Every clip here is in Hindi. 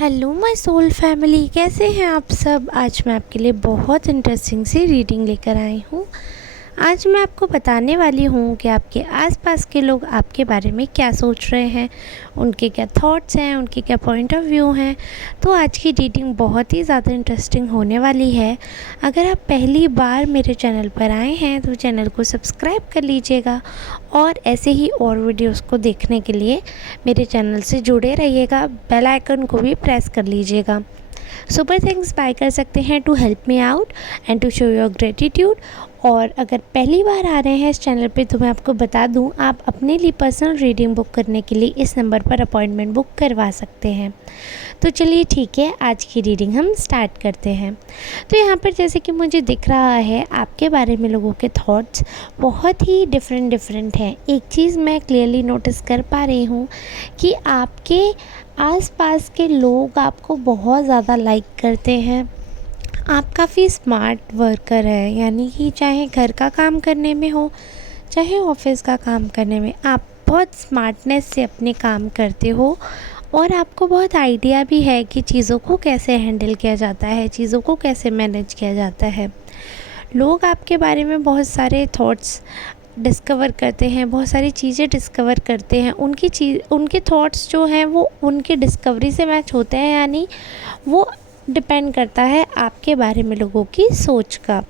हेलो माय सोल फैमिली, कैसे हैं आप सब। आज मैं आपके लिए बहुत इंटरेस्टिंग सी रीडिंग लेकर आई हूँ। आज मैं आपको बताने वाली हूँ कि आपके आसपास के लोग आपके बारे में क्या सोच रहे हैं, उनके क्या थॉट्स हैं, उनके क्या पॉइंट ऑफ व्यू हैं। तो आज की रीडिंग बहुत ही ज़्यादा इंटरेस्टिंग होने वाली है। अगर आप पहली बार मेरे चैनल पर आए हैं तो चैनल को सब्सक्राइब कर लीजिएगा और ऐसे ही और वीडियोस को देखने के लिए मेरे चैनल से जुड़े रहिएगा। बेल आइकन को भी प्रेस कर लीजिएगा। सुपर थैंक्स बाय कर सकते हैं to help me out and to show your gratitude. और अगर पहली बार आ रहे हैं इस चैनल पे तो मैं आपको बता दूं, आप अपने लिए पर्सनल रीडिंग बुक करने के लिए इस नंबर पर अपॉइंटमेंट बुक करवा सकते हैं। तो चलिए ठीक है, आज की रीडिंग हम स्टार्ट करते हैं। तो यहाँ पर जैसे कि मुझे दिख रहा है आपके बारे में लोगों के थॉट्स बहुत ही डिफरेंट हैं। एक चीज़ मैं क्लियरली नोटिस कर पा रही हूँ कि आपके आसपास के लोग आपको बहुत ज़्यादा लाइक करते हैं। आप काफ़ी स्मार्ट वर्कर है, यानी कि चाहे घर का काम करने में हो चाहे ऑफिस का काम करने में, आप बहुत स्मार्टनेस से अपने काम करते हो और आपको बहुत आइडिया भी है कि चीज़ों को कैसे हैंडल किया जाता है, चीज़ों को कैसे मैनेज किया जाता है। लोग आपके बारे में बहुत सारे थॉट्स डिस्कवर करते हैं, बहुत सारी चीज़ें डिस्कवर करते हैं। उनके थॉट्स जो हैं वो उनकी डिस्कवरी से मैच होते हैं, यानी वो डिपेंड करता है आपके बारे में लोगों की सोच का।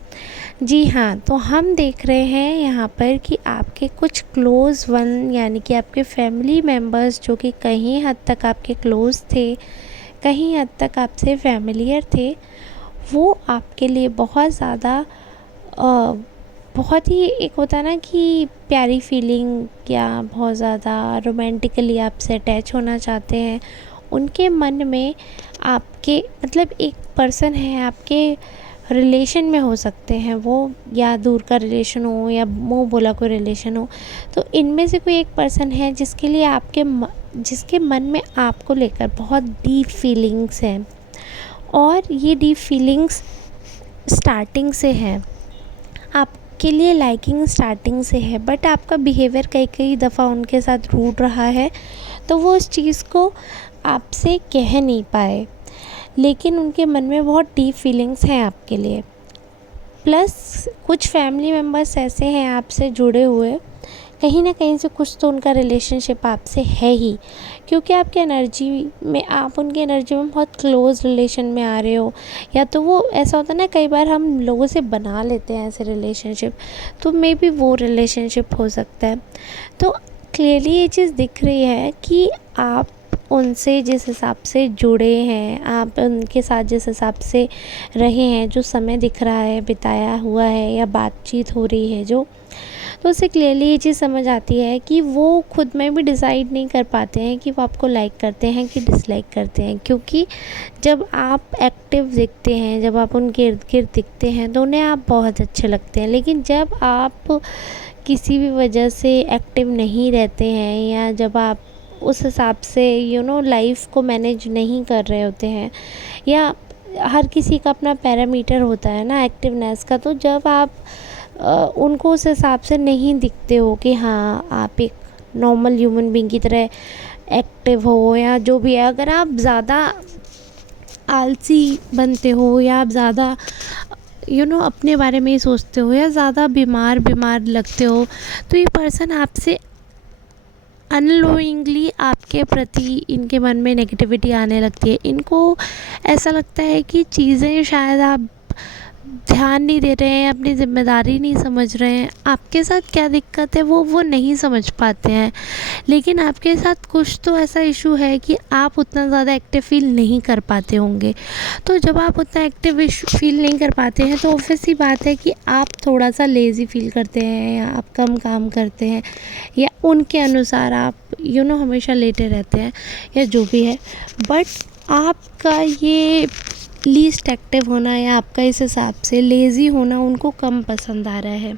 जी हाँ, तो हम देख रहे हैं यहाँ पर कि आपके कुछ क्लोज़ वन, यानी कि आपके फैमिली मेम्बर्स जो कि कहीं हद तक आपके क्लोज़ थे, कहीं हद तक आपसे फैमिलियर थे, वो आपके लिए बहुत ज़्यादा बहुत ही एक होता है ना कि प्यारी फीलिंग या बहुत ज़्यादा रोमांटिकली आपसे अटैच होना चाहते हैं। उनके मन में आपके मतलब एक पर्सन है, आपके रिलेशन में हो सकते हैं वो, या दूर का रिलेशन हो या मुँह बोला कोई रिलेशन हो। तो इनमें से कोई एक पर्सन है जिसके लिए जिसके मन में आपको लेकर बहुत डीप फीलिंग्स हैं, और ये डीप फीलिंग्स स्टार्टिंग से हैं। आपके लिए लाइकिंग स्टार्टिंग से है, बट आपका बिहेवियर कई दफ़ा उनके साथ रूड रहा है, तो वो उस चीज़ को आपसे कह नहीं पाए, लेकिन उनके मन में बहुत डीप फीलिंग्स हैं आपके लिए। प्लस कुछ फैमिली मेम्बर्स ऐसे हैं आपसे जुड़े हुए, कहीं ना कहीं से कुछ तो उनका रिलेशनशिप आपसे है ही, क्योंकि आपके एनर्जी में, आप उनके एनर्जी में बहुत क्लोज़ रिलेशन में आ रहे हो। या तो वो ऐसा होता है ना, कई बार हम लोगों से बना लेते हैं ऐसे रिलेशनशिप, तो मे बी वो रिलेशनशिप हो सकता है। तो क्लियरली ये चीज़ दिख रही है कि आप उनसे जिस हिसाब से जुड़े हैं, आप उनके साथ जिस हिसाब से रहे हैं, जो समय दिख रहा है बिताया हुआ है या बातचीत हो रही है जो, तो उससे क्लियरली ये चीज़ समझ आती है कि वो खुद में भी डिसाइड नहीं कर पाते हैं कि वो आपको लाइक करते हैं कि डिसलाइक करते हैं। क्योंकि जब आप एक्टिव दिखते हैं, जब आप उनके इर्द गिर्द दिखते हैं तो उन्हें आप बहुत अच्छे लगते हैं, लेकिन जब आप किसी भी वजह से एक्टिव नहीं रहते हैं या जब आप उस हिसाब से लाइफ को मैनेज नहीं कर रहे होते हैं, या हर किसी का अपना पैरामीटर होता है ना एक्टिवनेस का, तो जब आप उनको उस हिसाब से नहीं दिखते हो कि हाँ आप एक नॉर्मल ह्यूमन बीइंग की तरह एक्टिव हो या जो भी है, अगर आप ज़्यादा आलसी बनते हो या आप ज़्यादा अपने बारे में ही सोचते हो या ज़्यादा बीमार लगते हो, तो ये पर्सन आपसे अननोइंगली आपके प्रति इनके मन में नेगेटिविटी आने लगती है। इनको ऐसा लगता है कि चीज़ें शायद आप ध्यान नहीं दे रहे हैं, अपनी ज़िम्मेदारी नहीं समझ रहे हैं, आपके साथ क्या दिक्कत है वो नहीं समझ पाते हैं। लेकिन आपके साथ कुछ तो ऐसा इशू है कि आप उतना ज़्यादा एक्टिव फील नहीं कर पाते होंगे। तो जब आप उतना एक्टिव फील नहीं कर पाते हैं तो ऑब्वियस सी बात है कि आप थोड़ा सा लेज़ी फील करते हैं, या आप कम काम करते हैं, या उनके अनुसार आप हमेशा लेटे रहते हैं, या जो भी है। बट आपका ये लीस्ट एक्टिव होना या आपका इस हिसाब से लेज़ी होना उनको कम पसंद आ रहा है।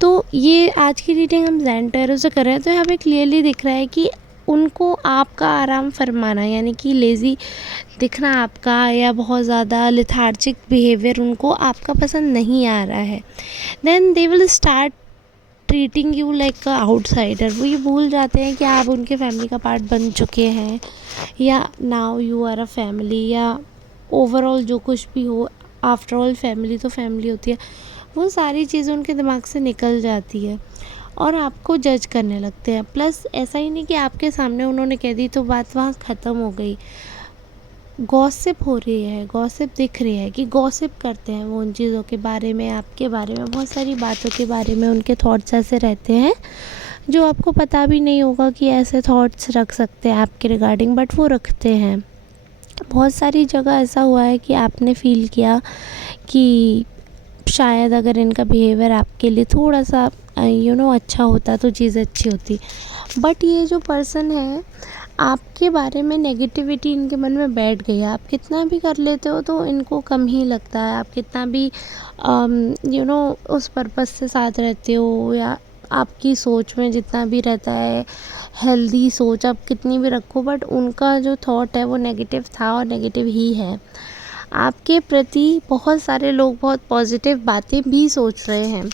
तो ये आज की रीडिंग हम ज़ेन टैरो से कर रहे हैं, तो यहाँ पे क्लियरली दिख रहा है कि उनको आपका आराम फरमाना, यानी कि लेज़ी दिखना आपका या बहुत ज़्यादा लेथार्जिक बिहेवियर उनको आपका पसंद नहीं आ रहा है। Then they will start treating you like a outsider. वो ये भूल जाते हैं कि आप उनके फैमिली का पार्ट बन चुके हैं, या now you are a family, या ओवरऑल जो कुछ भी हो, आफ्टर ऑल फैमिली तो फैमिली होती है। वो सारी चीज़ें उनके दिमाग से निकल जाती है और आपको जज करने लगते हैं। प्लस ऐसा ही नहीं कि आपके सामने उन्होंने कह दी तो बात वहाँ ख़त्म हो गई। गॉसिप हो रही है, गॉसिप दिख रही है कि गॉसिप करते हैं वो उन चीज़ों के बारे में, आपके बारे में, बहुत सारी बातों के बारे में। उनके थॉट्स ऐसे रहते हैं जो आपको पता भी नहीं होगा कि ऐसे थॉट्स रख सकते हैं आपके रिगार्डिंग, बट वो रखते हैं। बहुत सारी जगह ऐसा हुआ है कि आपने फ़ील किया कि शायद अगर इनका बिहेवियर आपके लिए थोड़ा सा अच्छा होता तो चीज़ अच्छी होती। बट ये जो पर्सन है, आपके बारे में नेगेटिविटी इनके मन में बैठ गई है। आप कितना भी कर लेते हो तो इनको कम ही लगता है। आप कितना भी उस पर्पस से साथ रहते हो, या आपकी सोच में जितना भी रहता है, हेल्दी सोच आप कितनी भी रखो, बट उनका जो थॉट है वो नेगेटिव था और नेगेटिव ही है। आपके प्रति बहुत सारे लोग बहुत पॉजिटिव बातें भी सोच रहे हैं।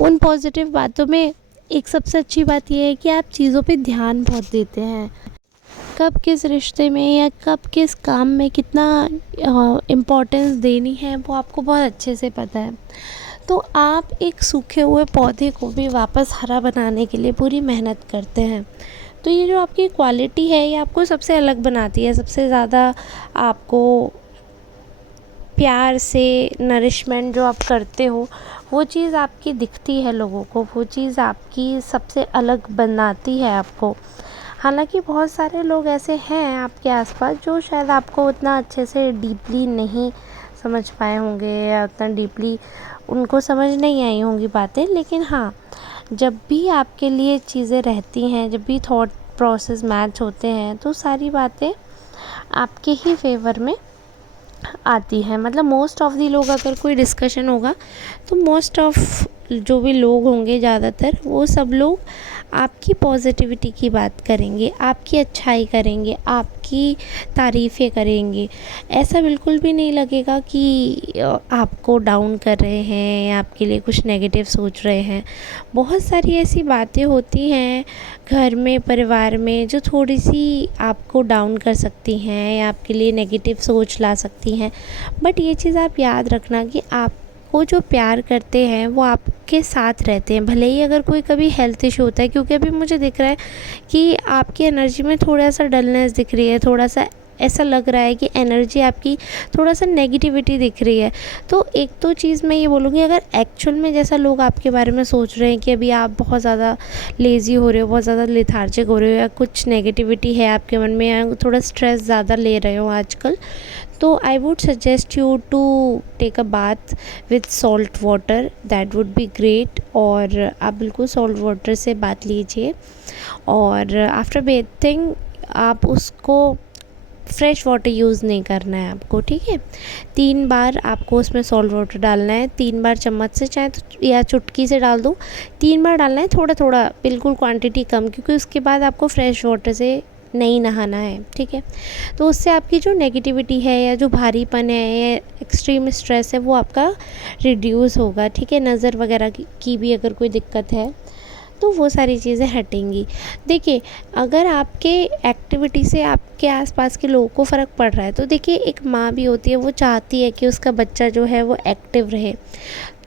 उन पॉजिटिव बातों में एक सबसे अच्छी बात यह है कि आप चीज़ों पे ध्यान बहुत देते हैं। कब किस रिश्ते में या कब किस काम में कितना इम्पोर्टेंस देनी है वो आपको बहुत अच्छे से पता है। तो आप एक सूखे हुए पौधे को भी वापस हरा बनाने के लिए पूरी मेहनत करते हैं। तो ये जो आपकी क्वालिटी है ये आपको सबसे अलग बनाती है। सबसे ज़्यादा आपको प्यार से नरिशमेंट जो आप करते हो वो चीज़ आपकी दिखती है लोगों को, वो चीज़ आपकी सबसे अलग बनाती है आपको। हालांकि बहुत सारे लोग ऐसे हैं आपके आसपास जो शायद आपको उतना अच्छे से डीपली नहीं समझ पाए होंगे, या उतना डीपली उनको समझ नहीं आई होंगी बातें। लेकिन हाँ, जब भी आपके लिए चीज़ें रहती हैं, जब भी थॉट प्रोसेस मैच होते हैं, तो सारी बातें आपके ही फेवर में आती है। मतलब मोस्ट ऑफ़ दी लोग, अगर कोई डिस्कशन होगा तो मोस्ट ऑफ़ जो भी लोग होंगे, ज़्यादातर वो सब लोग आपकी पॉजिटिविटी की बात करेंगे, आपकी अच्छाई करेंगे, आपकी तारीफ़ें करेंगे। ऐसा बिल्कुल भी नहीं लगेगा कि आपको डाउन कर रहे हैं या आपके लिए कुछ नेगेटिव सोच रहे हैं। बहुत सारी ऐसी बातें होती हैं घर में, परिवार में, जो थोड़ी सी आपको डाउन कर सकती हैं या आपके लिए नेगेटिव सोच ला सकती हैं। बट ये चीज़ आप याद रखना कि आपको जो प्यार करते हैं वो आपके साथ रहते हैं, भले ही अगर कोई कभी हेल्थ इशू होता है। क्योंकि अभी मुझे दिख रहा है कि आपकी एनर्जी में थोड़ा सा डलनेस दिख रही है, थोड़ा सा ऐसा लग रहा है कि एनर्जी आपकी थोड़ा सा नेगेटिविटी दिख रही है। तो एक तो चीज़ मैं ये बोलूँगी, अगर एक्चुअल में जैसा लोग आपके बारे में सोच रहे हैं कि अभी आप बहुत ज़्यादा लेज़ी हो रहे हो, बहुत ज़्यादा लेथार्जिक हो रहे हो, या कुछ नेगेटिविटी है आपके मन में, या थोड़ा स्ट्रेस ज़्यादा ले रहे हो आजकल, तो I would suggest you to take a bath with salt water, that would be great. और आप बिल्कुल सॉल्ट वाटर से बात लीजिए, और आफ्टर बेथिंग आप उसको फ्रेश वाटर यूज़ नहीं करना है आपको, ठीक है। 3 बार आपको उसमें सॉल्ट वाटर डालना है, 3 बार चम्मच से चाहे तो या चुटकी से डाल दो, 3 बार डालना है, थोड़ा थोड़ा, बिल्कुल क्वांटिटी कम, क्योंकि उसके बाद आपको फ्रेश वाटर से नहीं नहाना है, ठीक है। तो उससे आपकी जो नेगेटिविटी है, या जो भारीपन है, या एक्सट्रीम स्ट्रेस है, वो आपका रिड्यूस होगा, ठीक है। नज़र वगैरह की भी अगर कोई दिक्कत है तो वो सारी चीज़ें हटेंगी। देखिए, अगर आपके एक्टिविटी से आपके आसपास के लोगों को फ़र्क पड़ रहा है, तो देखिए एक माँ भी होती है, वो चाहती है कि उसका बच्चा जो है वो एक्टिव रहे।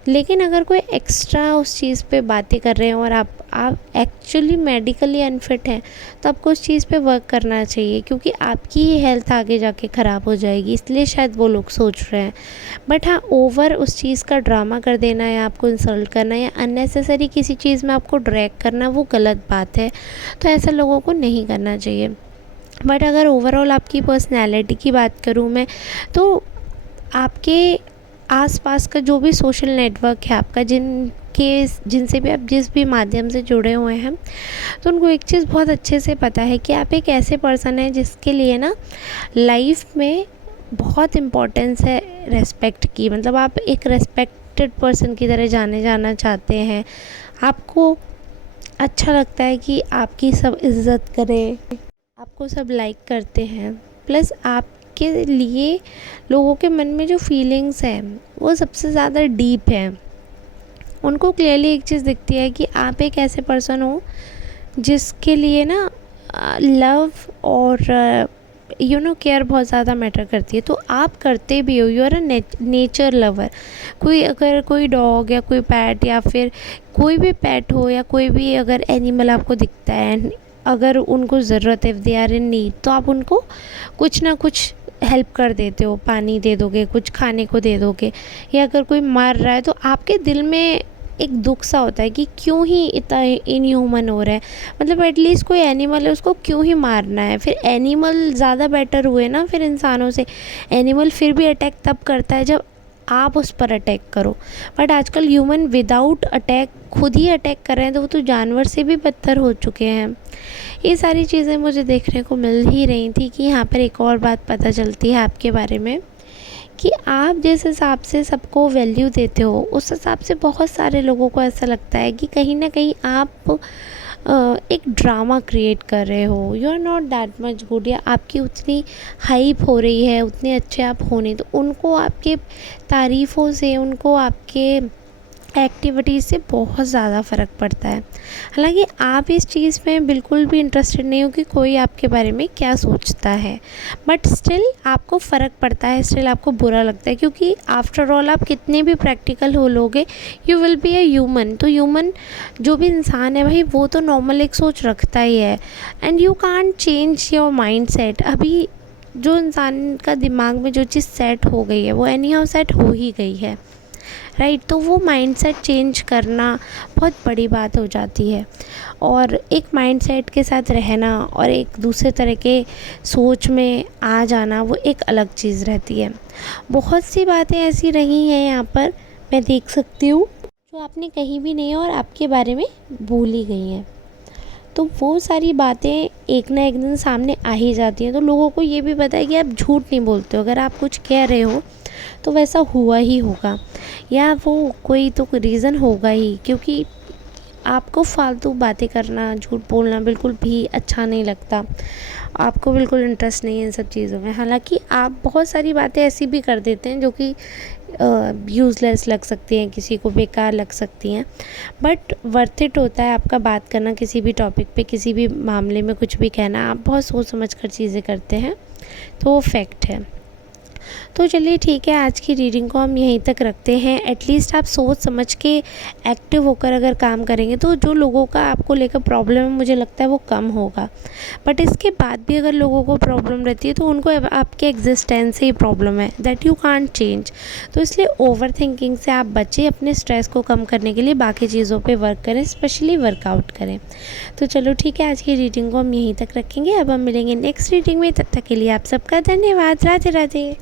लेकिन अगर कोई एक्स्ट्रा उस चीज़ पे बातें कर रहे हैं और आप एक्चुअली मेडिकली अनफिट हैं, तो आपको उस चीज़ पे वर्क करना चाहिए, क्योंकि आपकी ही हेल्थ आगे जाके ख़राब हो जाएगी। इसलिए शायद वो लोग सोच रहे हैं। बट हाँ, ओवर उस चीज़ का ड्रामा कर देना, या आपको इंसल्ट करना, या अननेसेसरी किसी चीज़ में आपको ड्रैग करना, वो गलत बात है। तो ऐसा लोगों को नहीं करना चाहिए। बट अगर ओवरऑल आपकी पर्सनैलिटी की बात करूँ मैं, तो आपके आसपास का जो भी सोशल नेटवर्क है आपका, जिनसे भी आप जिस भी माध्यम से जुड़े हुए हैं, तो उनको एक चीज़ बहुत अच्छे से पता है कि आप एक ऐसे पर्सन हैं जिसके लिए ना लाइफ में बहुत इम्पोर्टेंस है रेस्पेक्ट की। मतलब आप एक रेस्पेक्टेड पर्सन की तरह जाना चाहते हैं। आपको अच्छा लगता है कि आपकी सब इज़्ज़त करें, आपको सब लाइक करते हैं। प्लस आपके लिए लोगों के मन में जो फीलिंग्स हैं वो सबसे ज़्यादा डीप है। उनको क्लियरली एक चीज़ दिखती है कि आप एक ऐसे पर्सन हो जिसके लिए ना लव और केयर बहुत ज़्यादा मैटर करती है। तो आप करते भी हो, you are a nature lover. अगर कोई डॉग या कोई पेट या फिर कोई भी पेट हो या कोई भी अगर एनिमल आपको दिखता है, अगर उनको ज़रूरत है, दे आर इन नीड, तो आप उनको कुछ ना कुछ हेल्प कर देते हो, पानी दे दोगे, कुछ खाने को दे दोगे। या अगर कोई मर रहा है तो आपके दिल में एक दुख सा होता है कि क्यों ही इतना इनह्यूमन हो रहा है, मतलब एटलीस्ट कोई एनिमल है उसको क्यों ही मारना है। फिर एनिमल ज़्यादा बेटर हुए ना फिर इंसानों से। एनिमल फिर भी अटैक तब करता है जब आप उस पर अटैक करो, बट आजकल ह्यूमन विदाउट अटैक खुद ही अटैक कर रहे हैं, तो वो तो जानवर से भी बदतर हो चुके हैं। ये सारी चीज़ें मुझे देखने को मिल ही रही थी कि यहाँ पर एक और बात पता चलती है आपके बारे में कि आप जिस हिसाब से सबको वैल्यू देते हो उस हिसाब से बहुत सारे लोगों को ऐसा लगता है कि कहीं ना कहीं आप एक ड्रामा क्रिएट कर रहे हो, you are not that much good, या आपकी उतनी हाइप हो रही है, उतने अच्छे आप हो नहीं, तो उनको आपके तारीफ़ों से, उनको आपके एक्टिविटीज़ से बहुत ज़्यादा फ़र्क पड़ता है। हालांकि आप इस चीज़ में बिल्कुल भी इंटरेस्टेड नहीं हो कि कोई आपके बारे में क्या सोचता है, बट स्टिल आपको फ़र्क पड़ता है, स्टिल आपको बुरा लगता है, क्योंकि आफ्टर ऑल आप कितने भी प्रैक्टिकल हो लोगे, you will be a human. तो ह्यूमन जो भी इंसान है भाई, वो तो नॉर्मल एक सोच रखता ही है, and you can't change your mind set. अभी जो इंसान का दिमाग में जो चीज़ सेट हो गई है वो एनी हाउ सेट हो ही गई है, राइट। तो वो माइंडसेट चेंज करना बहुत बड़ी बात हो जाती है, और एक माइंडसेट के साथ रहना और एक दूसरे तरह के सोच में आ जाना वो एक अलग चीज़ रहती है। बहुत सी बातें ऐसी रही हैं यहाँ पर, मैं देख सकती हूँ, जो आपने कही भी नहीं है और आपके बारे में भूल ही गई हैं। तो वो सारी बातें एक ना एक दिन सामने आ ही जाती हैं। तो लोगों को ये भी पता है कि आप झूठ नहीं बोलते हो, अगर आप कुछ कह रहे हो तो वैसा हुआ ही होगा, या वो कोई तो रीज़न होगा ही, क्योंकि आपको फालतू बातें करना, झूठ बोलना बिल्कुल भी अच्छा नहीं लगता। आपको बिल्कुल इंटरेस्ट नहीं है इन सब चीज़ों में। हालांकि आप बहुत सारी बातें ऐसी भी कर देते हैं जो कि यूज़लेस लग सकती हैं, किसी को बेकार लग सकती हैं, बट वर्थ इट होता है आपका बात करना किसी भी टॉपिक पे, किसी भी मामले में कुछ भी कहना। आप बहुत सोच समझ कर चीज़ें करते हैं, तो वो फैक्ट है। तो चलिए ठीक है, आज की रीडिंग को हम यहीं तक रखते हैं। एटलीस्ट आप सोच समझ के एक्टिव होकर अगर काम करेंगे तो जो लोगों का आपको लेकर प्रॉब्लम है, मुझे लगता है वो कम होगा। बट इसके बाद भी अगर लोगों को प्रॉब्लम रहती है तो उनको आपके एग्जिस्टेंस से ही प्रॉब्लम है, दैट यू कांट चेंज। तो इसलिए ओवर थिंकिंग से आप बचें, अपने स्ट्रेस को कम करने के लिए बाकी चीज़ों पर वर्क करें, स्पेशली वर्कआउट करें। तो चलो ठीक है, आज की रीडिंग को हम यहीं तक रखेंगे। अब हम मिलेंगे नेक्स्ट रीडिंग में, तब तक के लिए आप सबका धन्यवाद। राधे राधे।